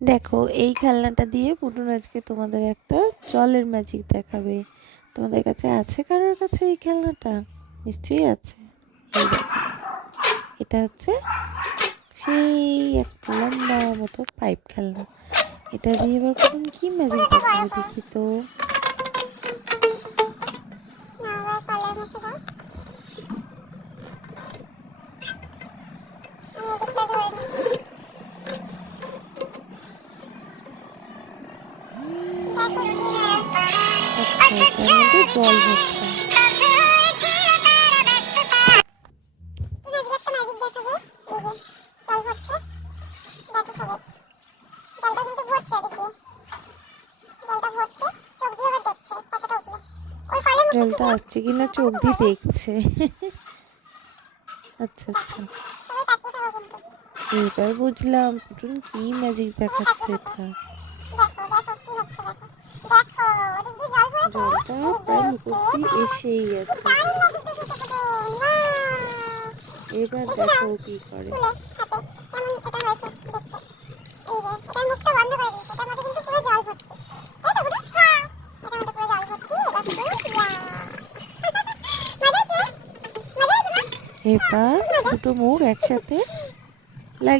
দেখো এই খেলনাটা দিয়ে পুটুন আজকে তোমাদের একটা জলের ম্যাজিক দেখাবে। তোমাদের কাছে আছে কারোর কাছে এই খেলনাটা? নিশ্চয়ই আছে। এই দেখো, এটা হচ্ছে সেই একটা লম্বা মতো পাইপ খেলনা। এটা দিয়ে এবার পুটুন কি ম্যাজিক দেখাবে দেখি তো। আচ্ছা, এটার মধ্যে জল হচ্ছে। জলটা আসছে কিনা চোখ দিয়ে দেখছে। আচ্ছা আচ্ছা, এবার বুঝলাম পুটুন কি ম্যাজিক দেখাচ্ছে। এটা জলটা প্রায় মুখ অব্দি এসেই গেছে। এবার দেখো কি করে। এবার দুটো মুখ একসাথে লাগিয়ে